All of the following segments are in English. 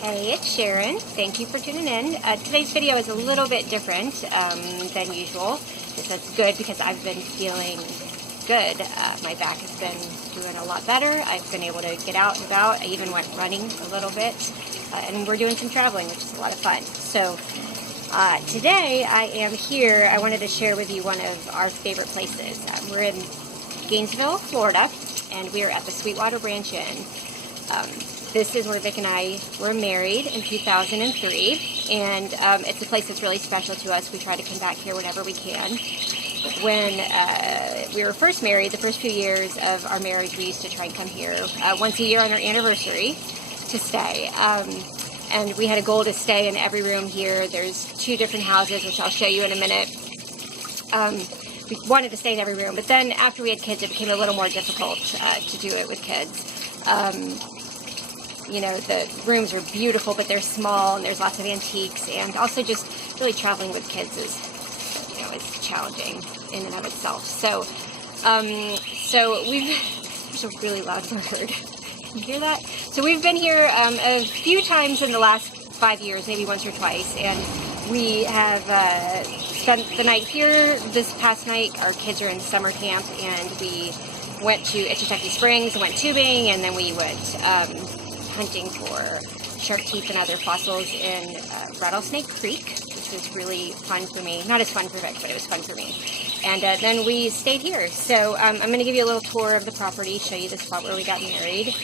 Hey, it's Sharon. Thank you for tuning in. Today's video is a little bit different than usual. That's good because I've been feeling good. My back has been doing a lot better. I've been able to get out and about. I even went running a little bit. And we're doing some traveling, which is a lot of fun. So today I am here. I wanted to share with you one of our favorite places. We're in Gainesville, Florida, and we are at the Sweetwater Ranch Inn. This is where Vic and I were married in 2003, and it's a place that's really special to us. We try to come back here whenever we can. When we were first married, the first few years of our marriage, we used to try and come here once a year on our anniversary to stay. And we had a goal to stay in every room here. There's 2 different houses, which I'll show you in a minute. We wanted to stay in every room, but then after we had kids, it became a little more difficult to do it with kids. You know, the rooms are beautiful, but they're small, and there's lots of antiques, and also just really traveling with kids is, you know, it's challenging in and of itself. So, there's a really loud bird. Can you hear that? So we've been here a few times in the last 5 years, maybe once or twice, and we have spent the night here. This past night, our kids are in summer camp, and we went to Itchitucky Springs and went tubing, and then we went hunting for shark teeth and other fossils in Rattlesnake Creek, which was really fun for me. Not as fun for Vic, but it was fun for me. And then we stayed here. So I'm going to give you a little tour of the property, show you the spot where we got married,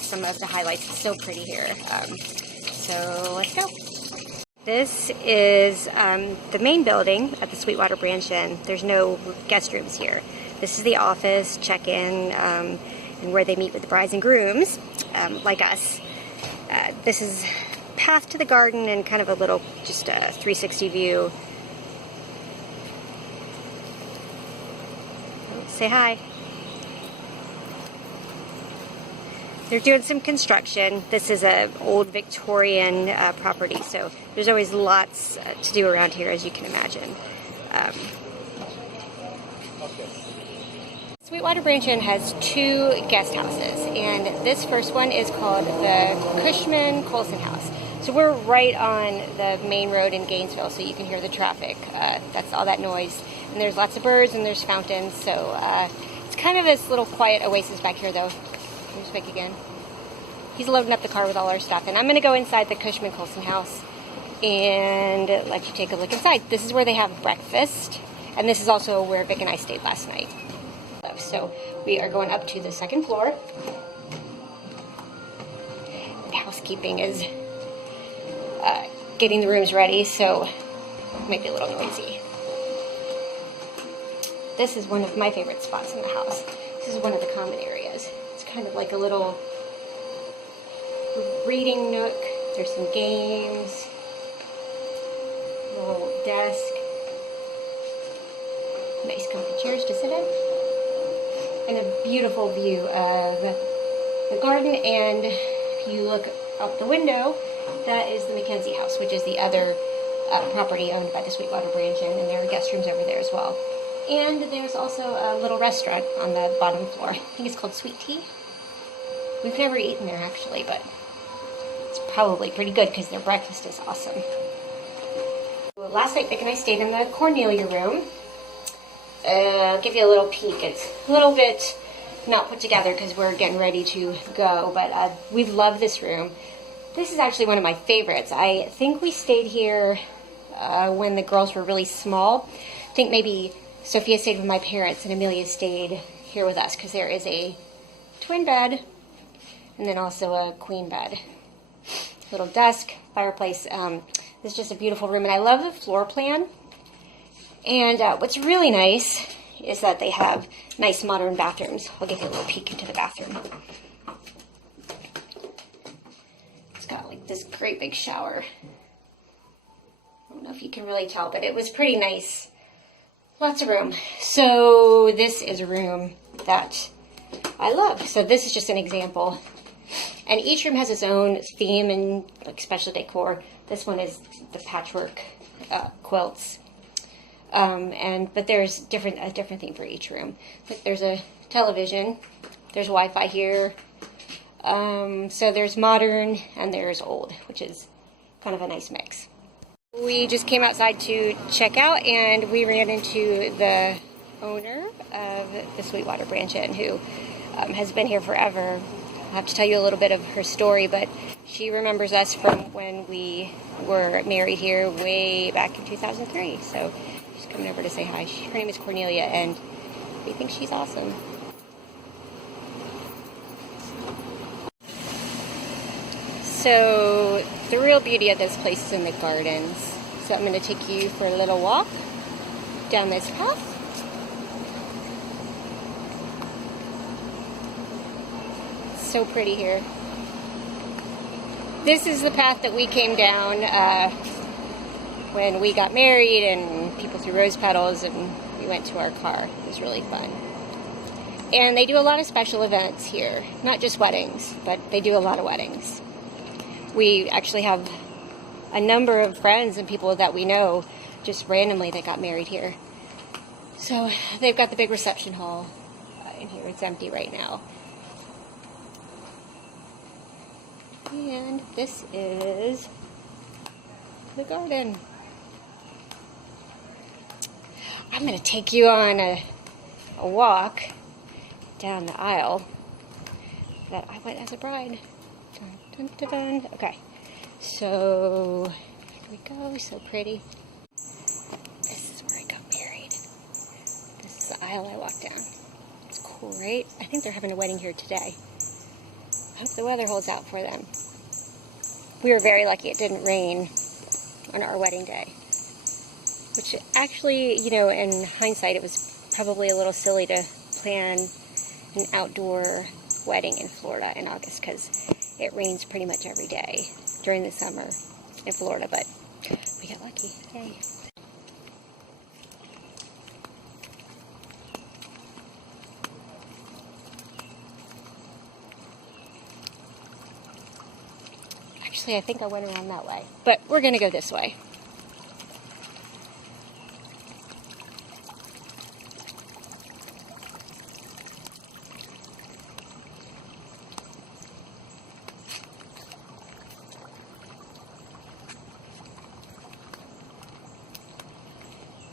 some of the highlights. It's so pretty here. So let's go. This is the main building at the Sweetwater Ranch Inn. There's no guest rooms here. This is the office, check-in, and where they meet with the brides and grooms, like us. This is path to the garden and kind of a little, just a 360 view. Say hi. They're doing some construction. This is an old Victorian property, so there's always lots to do around here, as you can imagine. Sweetwater Ranch Inn has 2 guest houses, and this first one is called the Cushman House. So we're right on the main road in Gainesville, so you can hear the traffic. That's all that noise. And there's lots of birds and there's fountains, so it's kind of this little quiet oasis back here, though. Here's Vic again. He's loading up the car with all our stuff, and I'm going to go inside the Cushman House and let you take a look inside. This is where they have breakfast, and this is also where Vic and I stayed last night. So we are going up to the 2nd floor. The housekeeping is getting the rooms ready, so it might be a little noisy. This is one of my favorite spots in the house. This is one of the common areas. It's kind of like a little reading nook. There's some games, a little desk, nice comfy chairs to sit in, and a beautiful view of the garden. And if you look out the window, that is the Mackenzie House, which is the other property owned by the Sweetwater Ranch Inn, and there are guest rooms over there as well. And there's also a little restaurant on the bottom floor. I think it's called Sweet Tea. We've never eaten there, actually, but it's probably pretty good because their breakfast is awesome. Last night, Vic and I stayed in the Cornelia room. I'll give you a little peek. It's a little bit not put together because we're getting ready to go, but we've loved this room. This is actually one of my favorites. I think we stayed here when the girls were really small. I think maybe Sophia stayed with my parents and Amelia stayed here with us because there is a twin bed and then also a queen bed. Little desk, fireplace. This is just a beautiful room, and I love the floor plan. And what's really nice is that they have nice modern bathrooms. I'll give you a little peek into the bathroom. It's got like this great big shower. I don't know if you can really tell, but it was pretty nice. Lots of room. So this is a room that I love. So this is just an example. And each room has its own theme and like special decor. This one is the patchwork quilts. But there's a different theme for each room. Like there's a television, there's Wi-Fi here, So there's modern and there's old, which is kind of a nice mix. We just came outside to check out, and we ran into the owner of the Sweetwater Branch Inn, who has been here forever. I'll have to tell you a little bit of her story, but she remembers us from when we were married here way back in 2003. So she's coming over to say hi. Her name is Cornelia, and we think she's awesome. So the real beauty of this place is in the gardens. So I'm going to take you for a little walk down this path. So pretty here. This is the path that we came down when we got married, and people threw rose petals and we went to our car. It was really fun. And they do a lot of special events here. Not just weddings, but they do a lot of weddings. We actually have a number of friends and people that we know just randomly that got married here. So they've got the big reception hall in here. It's empty right now. And this is the garden. I'm going to take you on a walk down the aisle that I went as a bride. Dun, dun, dun, dun. Okay, so here we go. So pretty. This is where I got married. This is the aisle I walked down. It's cool, right? I think they're having a wedding here today. I hope the weather holds out for them. We were very lucky it didn't rain on our wedding day. Which actually, you know, in hindsight, it was probably a little silly to plan an outdoor wedding in Florida in August, because it rains pretty much every day during the summer in Florida, but we got lucky. Yay. Actually, I think I went around that way, but we're going to go this way.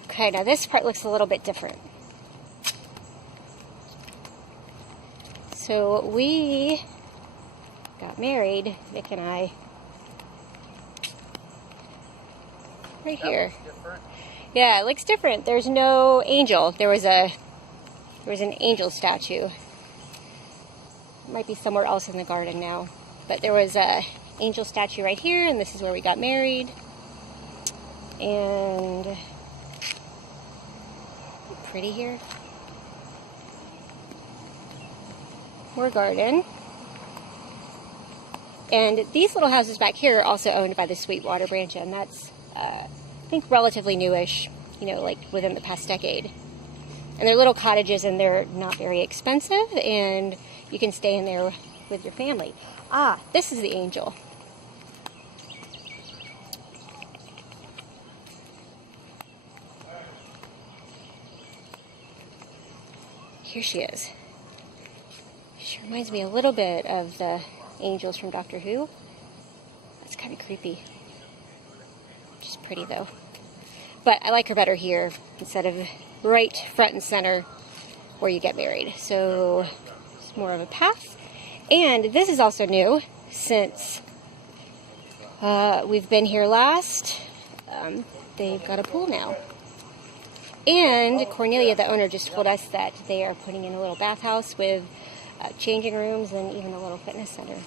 Okay, now this part looks a little bit different. So we got married, Nick and I, right here. Yeah, it looks different. There's no angel. There was an angel statue. It might be somewhere else in the garden now, but there was a angel statue right here, and this is where we got married. And pretty here. More garden. And these little houses back here are also owned by the Sweetwater Branch Inn. That's, I think, relatively newish, you know, like within the past decade. And they're little cottages, and they're not very expensive, and you can stay in there with your family. Ah, this is the angel. Here she is. She reminds me a little bit of the angels from Doctor Who. That's kind of creepy. She's pretty though. But I like her better here instead of right front and center where you get married. So it's more of a path. And this is also new since we've been here last. They've got a pool now. And Cornelia, the owner, just told us that they are putting in a little bathhouse with changing rooms and even a little fitness center.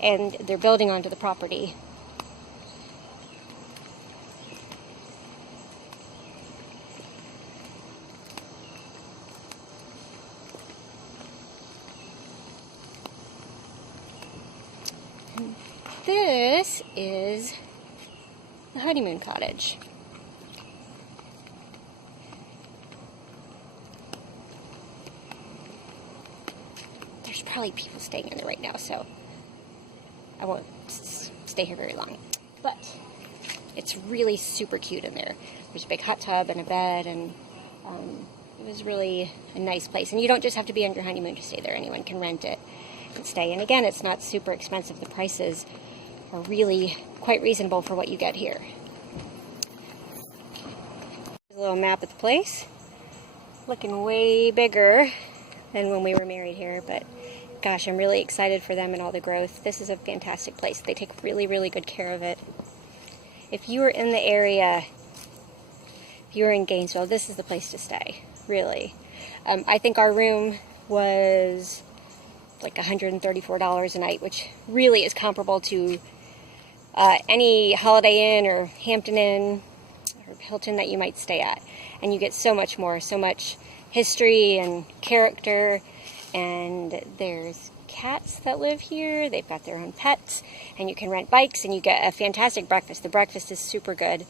And they're building onto the property. And this is the honeymoon cottage. Probably people staying in there right now, so I won't stay here very long. But it's really super cute in there. There's a big hot tub and a bed, and it was really a nice place. And you don't just have to be on your honeymoon to stay there. Anyone can rent it. stay. And again, it's not super expensive. The prices are really quite reasonable for what you get here. Here's a little map of the place. Looking way bigger than when we were married here, but gosh, I'm really excited for them and all the growth. This is a fantastic place. They take really, really good care of it. If you are in the area, if you are in Gainesville, this is the place to stay, really. I think our room was like $134 a night, which really is comparable to any Holiday Inn or Hampton Inn or Hilton that you might stay at. And you get so much more, so much history and character. And there's cats that live here. They've got their own pets. And you can rent bikes, and you get a fantastic breakfast. The breakfast is super good.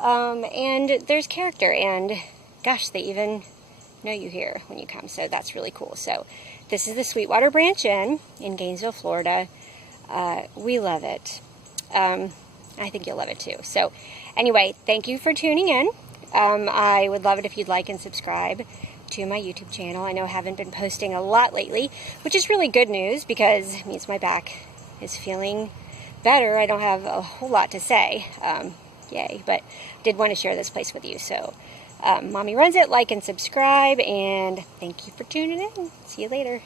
And there's character. And gosh, they even know you here when you come. So that's really cool. So this is the Sweetwater Branch Inn in Gainesville, Florida. We love it. I think you'll love it too. So anyway, thank you for tuning in. I would love it if you'd like and subscribe to my YouTube channel. I know I haven't been posting a lot lately, which is really good news because it means my back is feeling better. I don't have a whole lot to say, yay, but did want to share this place with you. So Mommy Runs It, like and subscribe, and thank you for tuning in. See you later.